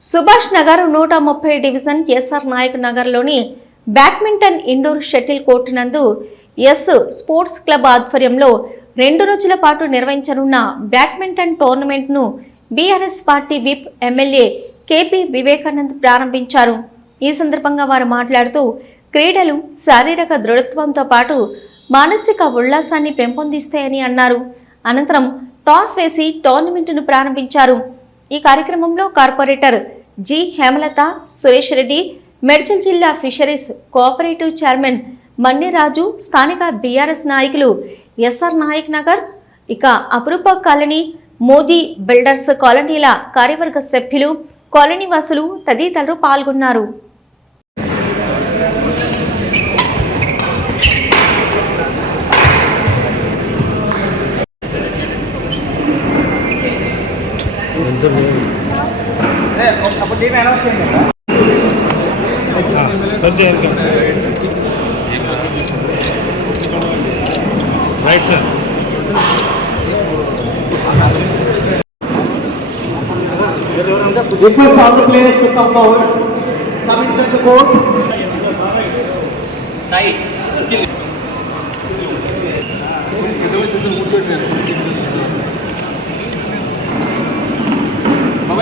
సుభాష్ నగర్ నూట ముప్పై division SR Nayak నగర్లోని బ్యాడ్మింటన్ ఇండోర్ షటిల్ కోర్టు నందు ఎస్ స్పోర్ట్స్ క్లబ్ ఆధ్వర్యంలో రెండు రోజుల పాటు నిర్వహించనున్న badminton టోర్నమెంట్ను BRS party whip MLA KP Vivekanand ప్రారంభించారు. ఈ సందర్భంగా వారు మాట్లాడుతూ క్రీడలు శారీరక దృఢత్వంతో పాటు మానసిక ఉల్లాసాన్ని పెంపొందిస్తాయని అన్నారు. అనంతరం టాస్ వేసి టోర్నమెంట్ను ప్రారంభించారు. ఈ కార్యక్రమంలో కార్పొరేటర్ జి హేమలత సురేష్ రెడ్డి మెడ్చల్ జిల్లా ఫిషరీస్ కోఆపరేటివ్ చైర్మన్ మన్నిరాజు స్థానిక బీఆర్ఎస్ నాయకులు ఎస్ఆర్ నాయక్ నగర్ ఇక అపురూప కాలనీ మోదీ బిల్డర్స్ కాలనీల కార్యవర్గ సభ్యులు కాలనీ వాసులు తదితరులు పాల్గొన్నారు. Right sir Request all the players to come forward. Come inside the court.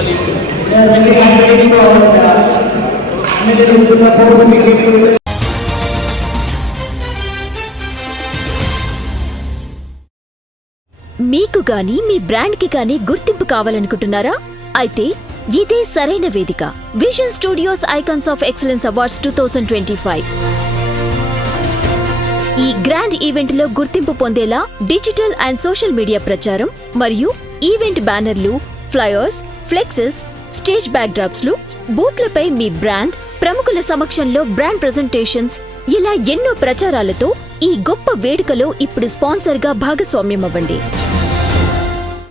మీకు గాని మీ బ్రాండ్కి గాని గుర్తింపు కావాలనుకుంటున్నారా? అయితే ఇదే సరైన వేదిక. Vision studios icons of excellence awards two thousand twenty five. ఈ గ్రాండ్ ఈవెంట్లో గుర్తింపు పొందేలా డిజిటల్ అండ్ సోషల్ మీడియా ప్రచారం మరియు ఈవెంట్ బ్యానర్లు ఫ్లయర్స్ ఫ్లెక్సెస్ స్టేజ్ బ్యాక్డ్రాప్స్లు బూత్లపై మీ బ్రాండ్ ప్రముఖుల సమక్షంలో బ్రాండ్ ప్రెజెంటేషన్స్ ఇలా ఎన్నో ప్రచారాలతో ఈ గొప్ప వేడుకలో ఇప్పుడు స్పాన్సర్గా భాగస్వామ్యం అవ్వండి